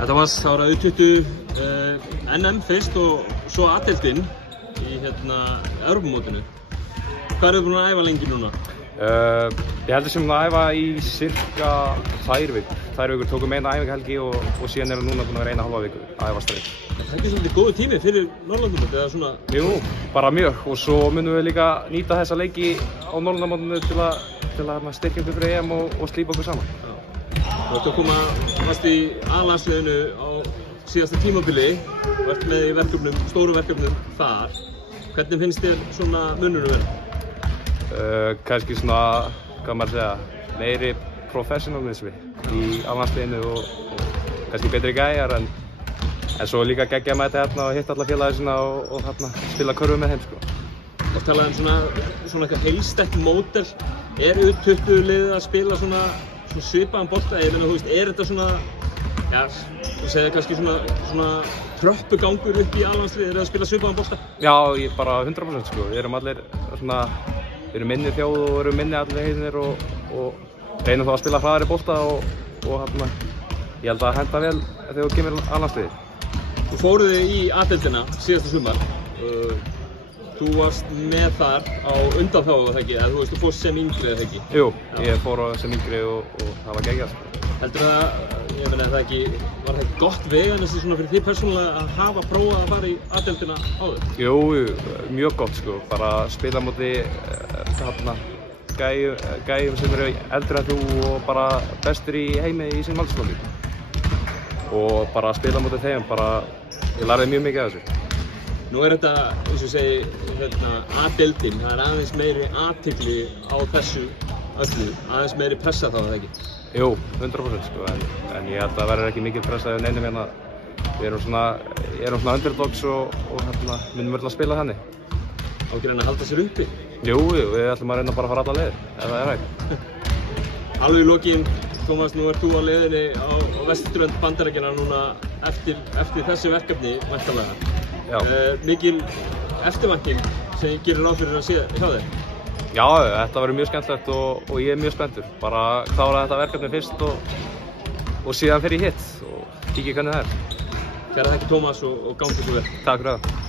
Þetta var U20 NM fyrst og svo A-deildin í Evrópumótinu. Hvað eru þið búin að æfa lengi núna? Ég heldur sem að æfa í cirka 2 vikur. 2 vikur tókum eina æfingahelgi og síðan erum núna búin að vera 1,5 viku að æfa streitt. Það er ekki svolítið góður tími fyrir Norðurlandamótið eða svona? Jú, bara mjög, og svo munum við líka nýta þessa leiki á Norðurlandamótinu til að styrkja okkur fyrir EM og slípa okkur saman. Þú ert að koma fast í A-landsliðinu á síðasta tímabili og ert með í verkefnum, stóru verkefnum þar. Hvernig finnst þér svona munurinn vera? Kannski svona, hvað maður segja, meiri professionalismi í A-landsliðinu og kannski betri gæjar, en svo líka geggja með þetta og hitta alla félagi sína og spila körfu með þeim, sko. Það talaði svona eitthvað heilstætt módel. Er U20 liðið að spila svona svipaðan bolta? Ég meina, þú veist, er þetta svona, já, þú segir kannski svona tröppugangur upp í A-landsliðið, er það að spila svipaðan bolta? Já, ég bara 100%, sko. Við erum allir svona, við erum minni þjóð og við erum minni allir heiðinir og reynum þá að spila hraðari bolta og ég held að henda vel þegar þú kemur A-landsliðið. Þú fóruð í A-deildina síðasta sumar. Þú varst með þar á undanþágu, eða ekki? Eða þú veist, þú fórst sem yngri, eða ekki? Jú, ég fór sem yngri og það var geggjað, sko. Heldur það, ég meina, var það ekki gott veganesti svona fyrir því persónulega að hafa prófað að fara í A-deildina áður? Jú, mjög gott, sko. Bara spila móti gæjum sem eru eldri en þú og bara bestir í heimi í sínum aldursflokki. Og bara spila móti þeim, ég lærði mjög mikið af þessu. Nú er þetta, eins og segi, A-deildin, það er aðeins meiri athygli á þessu öllu, aðeins meiri pressa þá, eða ekki? Jú, 100%, sko, en ég held að það verður ekki mikil pressa ef neinum hérna. Við erum svona underdogs og myndum öll að spila þannig. Á ekki reyna að halda sér uppi? Jú, við ætlum að reyna bara að fara alla leiðir, ef það er hægt. Alveg í lokin, Tómas, nú ert þú á leiðinni á vesturströnd Bandaríkjanna núna eftir þessi verkefni, væntanlega. Mikil eftirvænting sem ég gerir ráð fyrir að sé hjá þér? Já, þetta verður mjög skemmtilegt og ég er mjög spenntur. Bara klára þetta verkefni fyrst og síðan fer ég hitt og kíkja hvernig það er. Kærar þakkir, Tómas, og gangi svo vel. Takk fyrir það.